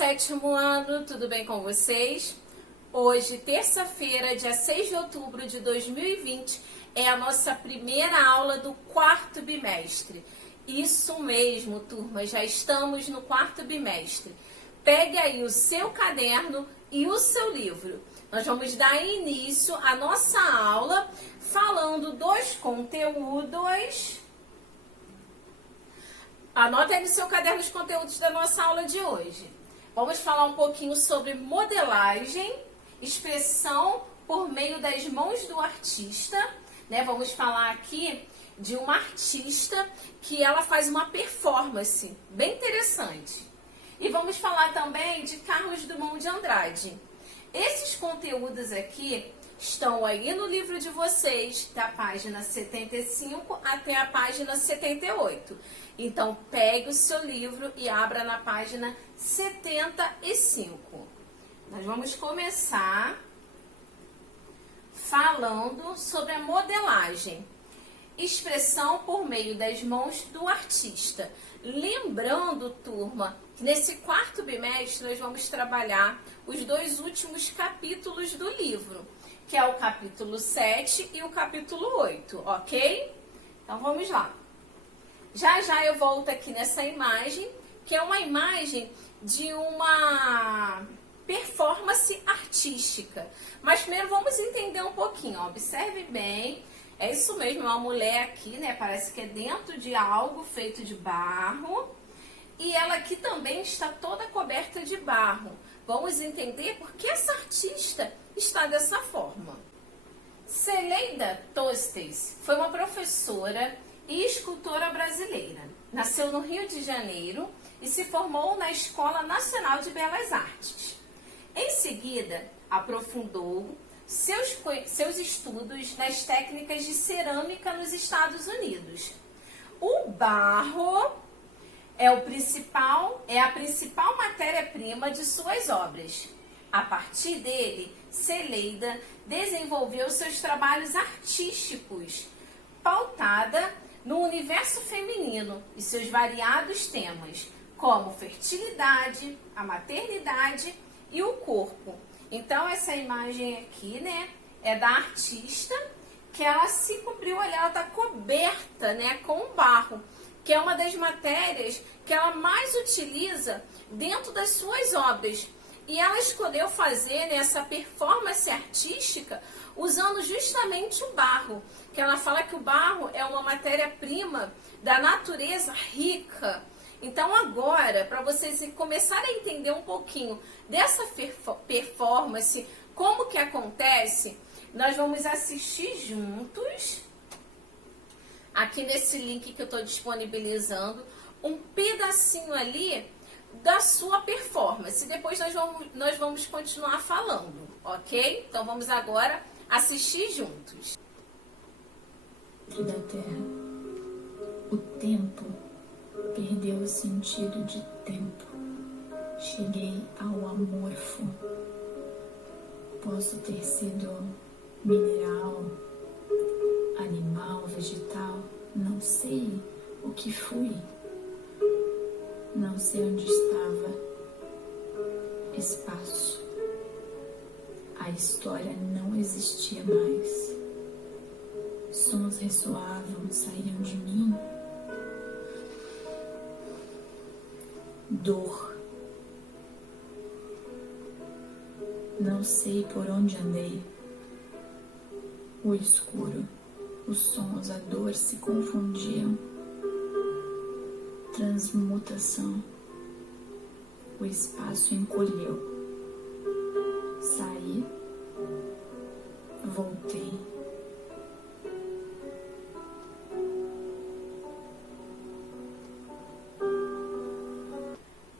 sétimo ano, tudo bem com vocês? Hoje, terça-feira, dia 6 de outubro de 2020, é a nossa primeira aula do quarto bimestre. Isso mesmo, turma, já estamos no quarto bimestre. Pegue aí o seu caderno e o seu livro. Nós vamos dar início à nossa aula falando dos conteúdos. Anota aí no seu caderno os conteúdos da nossa aula de hoje. Vamos falar um pouquinho sobre modelagem, expressão por meio das mãos do artista, né? Vamos falar aqui de uma artista que ela faz uma performance bem interessante. E vamos falar também de Carlos Drummond de Andrade. Esses conteúdos aqui estão aí no livro de vocês, da página 75 até a página 78. Então, pegue o seu livro e abra na página 75. Nós vamos começar falando sobre a modelagem. Expressão por meio das mãos do artista. Lembrando, turma, que nesse quarto bimestre nós vamos trabalhar os dois últimos capítulos do livro, que é o capítulo 7 e o capítulo 8, ok? Então vamos lá. Já já eu volto aqui nessa imagem, que é uma imagem de uma performance artística. Mas primeiro vamos entender um pouquinho, ó. Observe bem. É isso mesmo, é uma mulher aqui, né? Parece que é dentro de algo feito de barro. E ela aqui também está toda coberta de barro. Vamos entender por que essa artista está dessa forma. Celeida Tostes foi uma professora e escultora brasileira. Nasceu no Rio de Janeiro e se formou na Escola Nacional de Belas Artes. Em seguida, aprofundou seus estudos nas técnicas de nos Estados Unidos. O barro é a principal matéria-prima de suas obras. A partir dele, Celeida desenvolveu seus trabalhos artísticos, pautada no universo feminino e seus variados temas, como fertilidade, a maternidade e o corpo. Então, essa imagem aqui, né, é da artista, que ela se cobriu, olha, ela está coberta, né, com barro, que é uma das matérias que ela mais utiliza dentro das suas obras. E ela escolheu fazer, né, essa performance artística usando justamente o barro, que ela fala que o barro é uma matéria-prima da natureza rica. Então agora, para vocês começarem a entender um pouquinho dessa performance, como que acontece, nós vamos assistir juntos, aqui nesse link que eu estou disponibilizando, um pedacinho ali da sua performance. Depois nós vamos continuar falando, ok? Então vamos agora assistir juntos. Da terra, o tempo perdeu o sentido de tempo. Cheguei ao amorfo. Posso ter sido mineral, animal, vegetal. Não sei o que fui. Não sei onde estava. Espaço. A história não existia mais. Sons ressoavam, saíam de mim. Dor. Não sei por onde andei. O escuro, os sons, a dor se confundiam. Transmutação. O espaço encolheu. Saí. Voltei.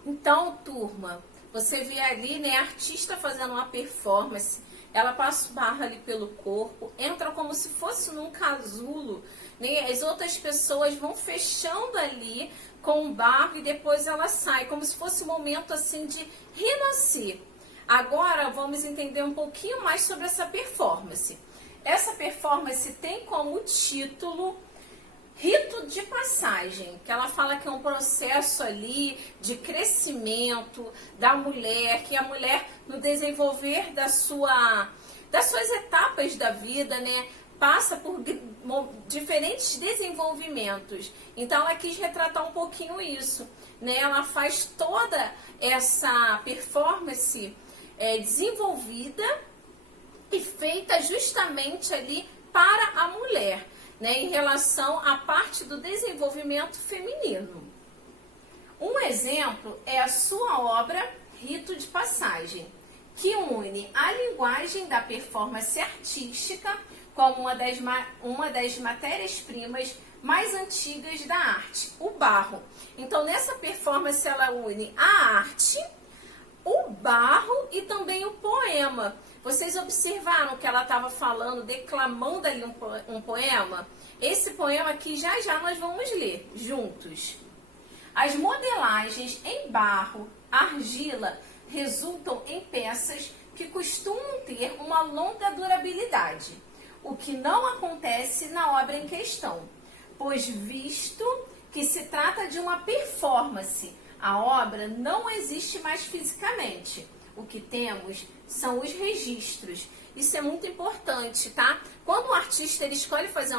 Então, turma, você vê ali, né, a artista fazendo uma performance, ela passa o barro ali pelo corpo, entra como se fosse num casulo, né, as outras pessoas vão fechando ali com o barro e depois ela sai, como se fosse um momento assim de renascer. Agora vamos entender um pouquinho mais sobre essa performance. Essa performance tem como título rito de passagem, que ela fala que é um processo ali de crescimento da mulher, que a mulher no desenvolver das suas etapas da vida, né, passa por diferentes desenvolvimentos. Então ela quis retratar um pouquinho isso, né? Ela faz toda essa performance desenvolvida e feita justamente ali para a mulher, né, em relação à parte do desenvolvimento feminino. Um exemplo é a sua obra Rito de Passagem, que une a linguagem da performance artística como uma das matérias-primas mais antigas da arte, o barro. Então, nessa performance, ela une a arte, o barro e também o poema. Vocês observaram que ela estava falando, declamando ali um poema? Esse poema aqui já já nós vamos ler juntos. As modelagens em barro, argila, resultam em peças que costumam ter uma longa durabilidade, o que não acontece na obra em questão, pois visto que se trata de uma performance, a obra não existe mais fisicamente. O que temos são os registros. Isso é muito importante, tá? Quando o artista ele escolhe fazer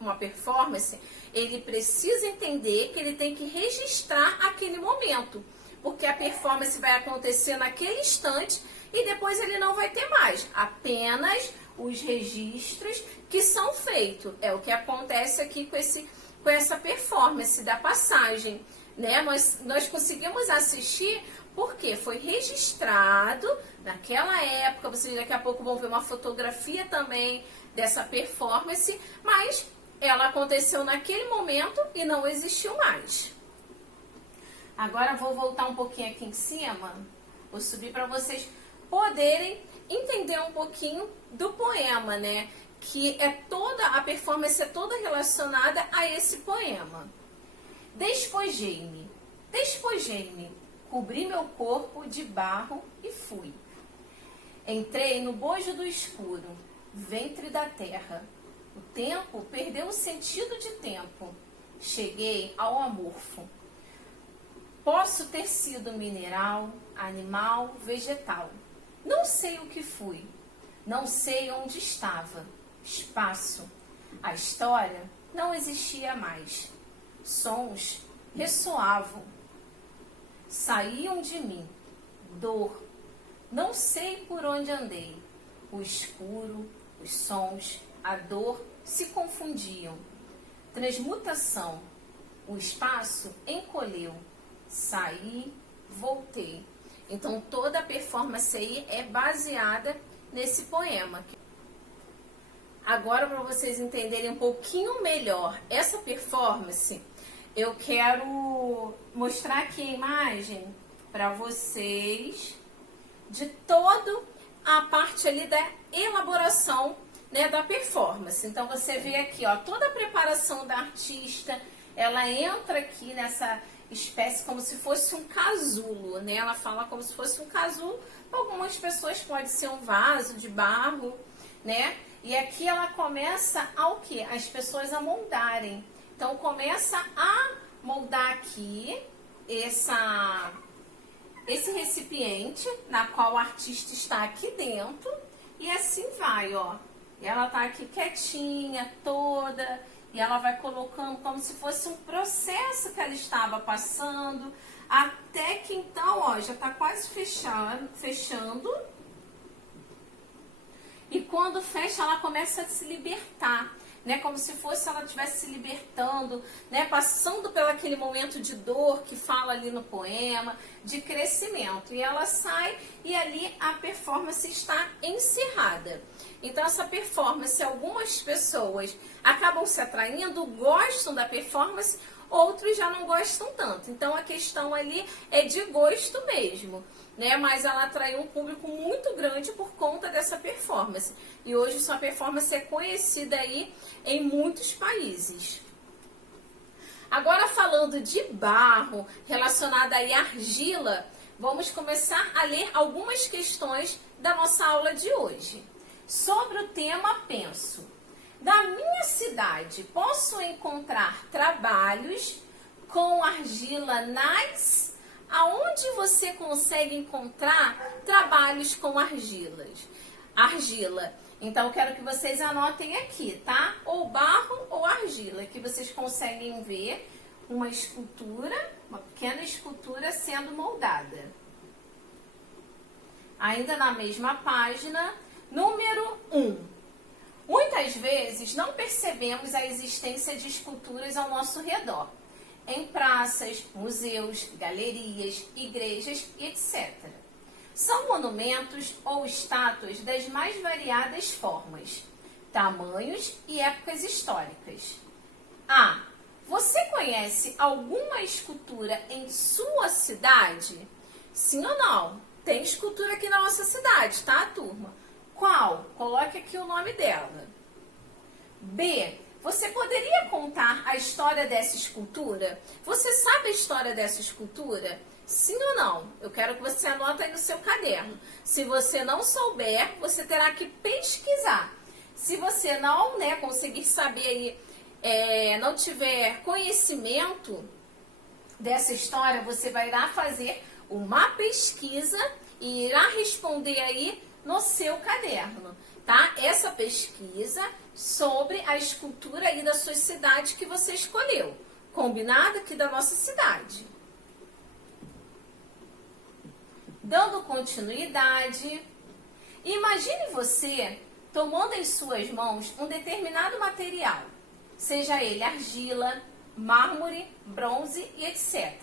uma performance, ele precisa entender que ele tem que registrar aquele momento, porque a performance vai acontecer naquele instante e depois ele não vai ter mais, apenas os registros que são feitos. É o que acontece aqui com essa performance da passagem, né? Nós conseguimos assistir porque foi registrado naquela época. Vocês daqui a pouco vão ver uma fotografia também dessa performance, mas ela aconteceu naquele momento e não existiu mais. Agora vou voltar um pouquinho aqui em cima, vou subir para vocês poderem entender um pouquinho do poema, né? Que a performance é toda relacionada a esse poema. Despojei-me, cobri meu corpo de barro e fui. Entrei no bojo do escuro, ventre da terra. O tempo perdeu o sentido de tempo. Cheguei ao amorfo. Posso ter sido mineral, animal, vegetal. Não sei o que fui. Não sei onde estava. Espaço. A história não existia mais. Sons ressoavam. Saíam de mim. Dor. Não sei por onde andei. O escuro, os sons, a dor se confundiam. Transmutação. O espaço encolheu. Saí, voltei. Então toda a performance aí é baseada nesse poema. Agora, para vocês entenderem um pouquinho melhor essa performance, eu quero mostrar aqui a imagem para vocês de toda a parte ali da elaboração, né, da performance. Então você vê aqui, ó, toda a preparação da artista, ela entra aqui nessa espécie como se fosse um casulo, né? Ela fala como se fosse um casulo. Para algumas pessoas pode ser um vaso de barro, né? E aqui ela começa ao quê? As pessoas a moldarem. Então começa a moldar aqui esse recipiente na qual o artista está aqui dentro e assim vai, ó. E ela tá aqui quietinha toda. E ela vai colocando como se fosse um processo que ela estava passando, até que então, ó, já está quase fechando. E quando fecha, ela começa a se libertar, né? Como se fosse ela estivesse se libertando, né? Passando pelo aquele momento de dor que fala ali no poema, de crescimento. E ela sai e ali a performance está encerrada. Então essa performance, algumas pessoas acabam se atraindo, gostam da performance, outros já não gostam tanto. Então a questão ali é de gosto mesmo, né? Mas ela atraiu um público muito grande por conta dessa performance. E hoje sua performance é conhecida aí em muitos países. Agora falando de barro, relacionada aí à argila, vamos começar a ler algumas questões da nossa aula de hoje. Sobre o tema penso. da minha cidade, posso encontrar trabalhos com argila nice? Aonde você consegue encontrar trabalhos com argila? Então, eu quero que vocês anotem aqui, tá? Ou barro ou argila, que vocês conseguem ver uma escultura, uma pequena escultura sendo moldada. Ainda na mesma página, número 1. Muitas vezes não percebemos a existência de esculturas ao nosso redor, em praças, museus, galerias, igrejas e etc. São monumentos ou estátuas das mais variadas formas, tamanhos e épocas históricas. Você conhece alguma escultura em sua cidade? Sim ou não? Tem escultura aqui na nossa cidade, tá, turma? Qual? Coloque aqui o nome dela. B. Você poderia contar a história dessa escultura? Você sabe a história dessa escultura? Sim ou não? Eu quero que você anote aí no seu caderno. Se você não souber, você terá que pesquisar. Se você não, conseguir saber aí, não tiver conhecimento dessa história, você vai lá fazer uma pesquisa e irá responder aí no seu caderno, tá? Essa pesquisa sobre a escultura aí da sua cidade que você escolheu. Combinado aqui da nossa cidade. Dando continuidade, imagine você tomando em suas mãos um determinado material, seja ele argila, mármore, bronze e etc.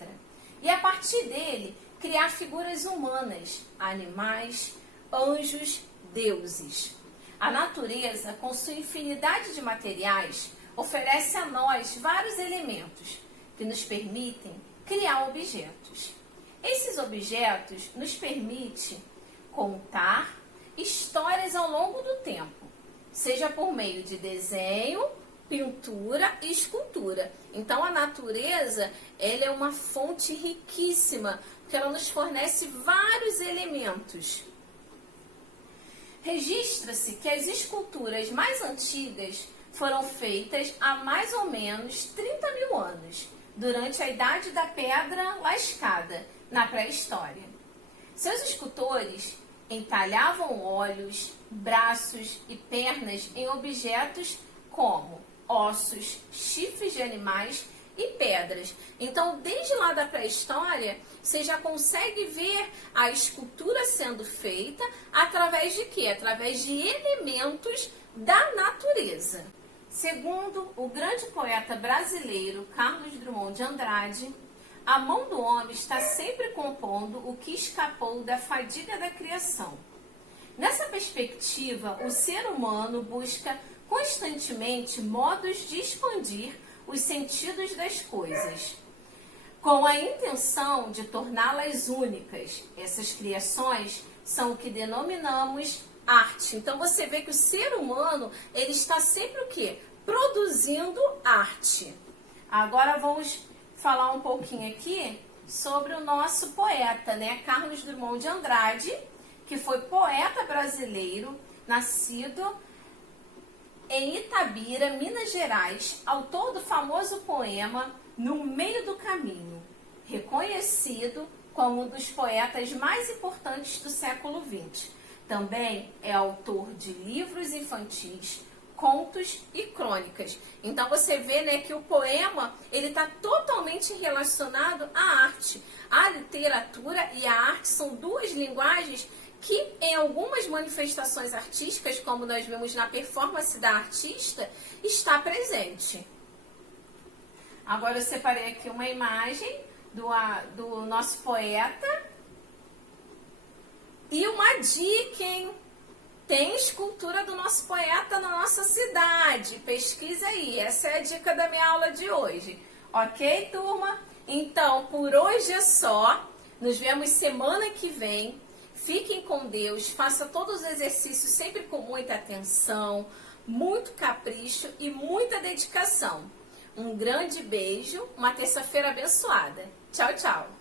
E a partir dele, criar figuras humanas, animais, anjos, deuses. A natureza, com sua infinidade de materiais, oferece a nós vários elementos que nos permitem criar objetos. Esses objetos nos permitem contar histórias ao longo do tempo, seja por meio de desenho, pintura e escultura. Então, a natureza, ela é uma fonte riquíssima, porque ela nos fornece vários elementos. Registra-se que as esculturas mais antigas foram feitas há mais ou menos 30 mil anos, durante a Idade da Pedra Lascada, na pré-história. Seus escultores entalhavam olhos, braços e pernas em objetos como ossos, chifres de animais e pedras. Então, desde lá da pré-história, você já consegue ver a escultura sendo feita através de quê? Através de elementos da natureza. Segundo o grande poeta brasileiro Carlos Drummond de Andrade, a mão do homem está sempre compondo o que escapou da fadiga da criação. Nessa perspectiva, o ser humano busca constantemente modos de expandir os sentidos das coisas, com a intenção de torná-las únicas. Essas criações são o que denominamos arte. Então você vê que o ser humano, ele está sempre o quê? Produzindo arte. Agora vamos falar um pouquinho aqui sobre o nosso poeta, Carlos Drummond de Andrade, que foi poeta brasileiro, nascido em Itabira, Minas Gerais, autor do famoso poema No Meio do Caminho, reconhecido como um dos poetas mais importantes do século XX. Também é autor de livros infantis, contos e crônicas. Então você vê que o poema ele está totalmente relacionado à arte. A literatura e a arte são duas linguagens que em algumas manifestações artísticas, como nós vimos na performance da artista, está presente. Agora eu separei aqui uma imagem do nosso poeta. E uma dica, hein? Tem escultura do nosso poeta na nossa cidade. Pesquisa aí. Essa é a dica da minha aula de hoje. Ok, turma? Então, por hoje é só. Nos vemos semana que vem. Fiquem com Deus. Faça todos os exercícios sempre com muita atenção, muito capricho e muita dedicação. Um grande beijo. Uma terça-feira abençoada. Tchau, tchau.